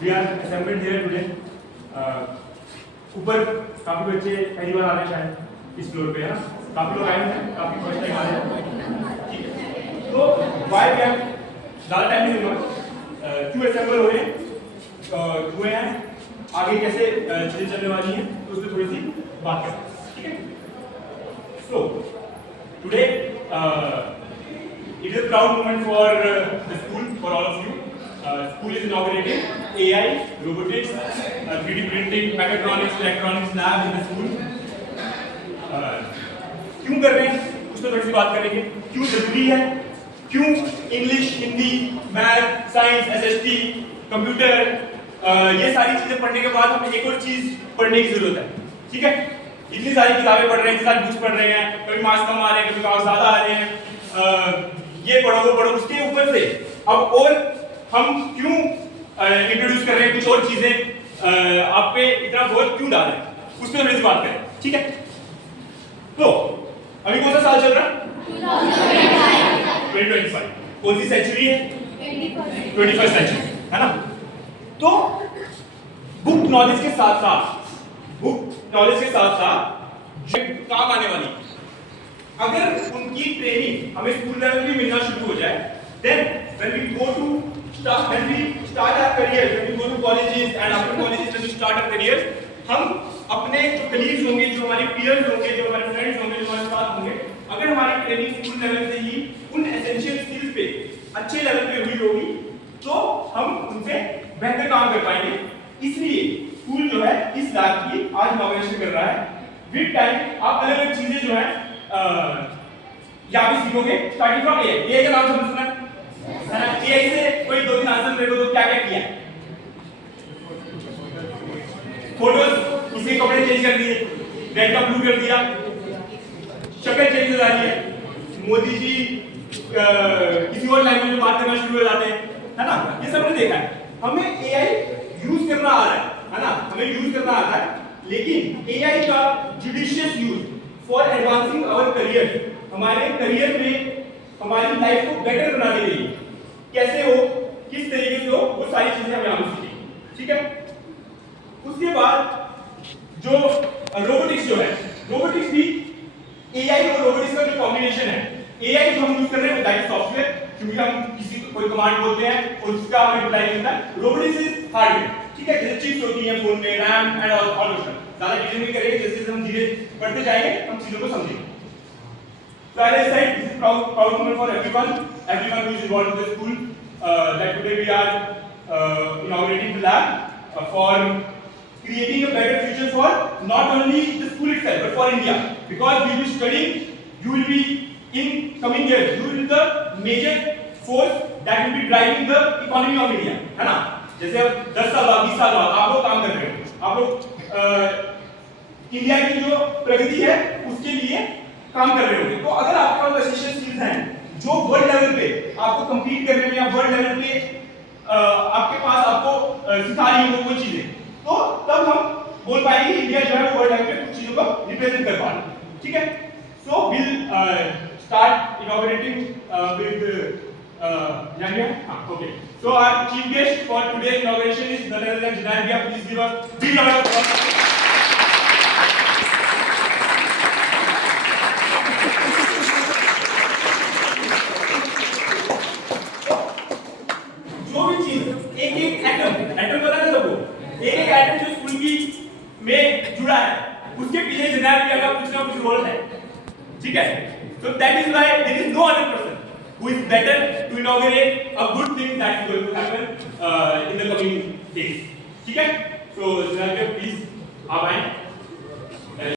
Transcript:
We are assembled here today. ऊपर काफी बच्चे पहली बार आ रहे हैं शायद इस फ्लोर पे, है ना? काफी लोग आए हैं, काफी फर्स्ट टाइम आ रहे हैं, ठीक है? तो वाई वी हैव ज़्यादा टाइम नहीं लगा, क्यों असेंबल हुए हैं, आगे कैसे चीजें चलने वाली हैं, तो उस पर थोड़ी सी बात करें, ठीक है? So today it is a proud moment for the school, for all of you. School is inaugurating AI, robotics, 3D printing, mechatronics, electronics lab in the school. क्यों कर रहे हैं उस पर थोड़ी सी बात करेंगे, क्यों जरूरी है, क्यों English, Hindi, math, science, SST, computer, ये सारी चीजें पढ़ने के बाद हमें एक और चीज पढ़ने की जरूरत है, ठीक है? इतनी सारी किताबें पढ़ रहे हैं, इतनी सारी बुक्स पढ़ रहे हैं, कभी मार्क्स कम आ रहे हैं, कभी मार्क्स ज्यादा आ रहे हैं, ये पढ़ो वो पढ़ो, उसके ऊपर से अब और हम क्यों इंट्रोड्यूस कर रहे हैं कुछ और चीजें, आप पे इतना बोझ क्यों डाल रहे हैं, उस पर थोड़ी सी बात करें, ठीक है? तो अभी कौन सा साल चल रहा है? 2025। कौन सी सेंचुरी है? 21st सेंचुरी, है ना? तो बुक नॉलेज के साथ साथ जो काम आने वाली, अगर उनकी ट्रेनिंग हमें स्कूल लेवल पे मिलना शुरू हो जाए, then when we start our careers, when we go to colleges and after colleges when we start our careers, हम अपने जो कलीग्स होंगे, जो हमारे पीयर्स होंगे, जो हमारे फ्रेंड्स होंगे, जो हमारे साथ होंगे, अगर हमारी ट्रेनिंग स्कूल लेवल से ही उन एसेंशियल स्किल्स पे अच्छे लेवल पे हुई होगी, तो हम उनसे बेहतर काम कर पाएंगे। इसलिए स्कूल जो है इस लैब की आज इनॉग्रेशन कर रहा है। विद टाइम आप अलग अलग चीजें जो है यहाँ पे सीखोगे, स्टार्टिंग फ्रॉम एआई का नाम समझ सुना है ना? एआई से कोई दो तीन आंसर मेरे को तो क्या क्या किया, फोटोज किसी कपड़े चेंज कर दिए, रेड का ब्लू कर दिया, शक्ल चेंज हो जाती है, मोदी जी किसी और लैंग्वेज में बात करना शुरू हो जाते हैं, है ना? ये सब हमने देखा है। हमें एआई यूज करना आ रहा है ना? हमें यूज करना आता है, लेकिन एआई का judicious use for advancing our career, हमारे करियर में हमारी लाइफ को बेटर बनाने के लिए कैसे हो, किस तरीके से हो, वो सारी चीजें हमें यहाँ सीखेंगे, ठीक है? उसके बाद जो रोबोटिक्स जो है, रोबोटिक्स भी एआई और रोबोटिक्स का जो कॉम्बिनेशन है, एआई जो हम यूज कर रहे हैं दैट इज सॉफ्टवेयर, क्योंकि हम किसी को कोई कमांड बोलते हैं और उसका हमें रिप्लाई मिलता है। रोबोटिक्स इज हार्डवेयर, ठीक है? जैसे चिप्स होती हैं फोन में, RAM and all those stuff, ज्यादा डिटेल में करेंगे, जैसे हम धीरे बढ़ते जाएंगे हम चीजों को समझेंगे। So as I said, this is proud moment for everyone who is involved in the school, that today we are inaugurating the lab for creating a better future for not only the school itself but for India, because we will be studying, you will be in coming years, you will be the major force that will be driving the economy of India, है ना? जैसे अब 10 साल बाद 20 साल बाद आप लोग काम कर रहे हो, आप लोग इंडिया की जो प्रगति है उसके लिए काम कर रहे होंगे, तो अगर आपके पास एसेंशियल स्किल्स हैं जो वर्ल्ड लेवल पे आपको compete करने में या वर्ल्ड लेवल पे आपके पास आपको सिखा रही हो कोई चीजें, तो तब हम बोल पाएंगे कि इंडिया जो है वो वर्ल्ड लेवल पे कुछ चीजों को रिप्रेजेंट कर पा रहा है, ठीक है? So will start inaugurating with Janvier? Okay. So our chief guest for today's inauguration is none other than Janvier. Please give a big round of applause. जो भी चीज एक एटम पता है सबको, एक एटम जो स्कूल की में जुड़ा है उसके पीछे Janvier का कुछ ना कुछ रोल है, ठीक है? So that is why there is no other person who is better to inaugurate a good thing that is going to happen in the coming days, ठीक है? So Janvier, please आप आएं।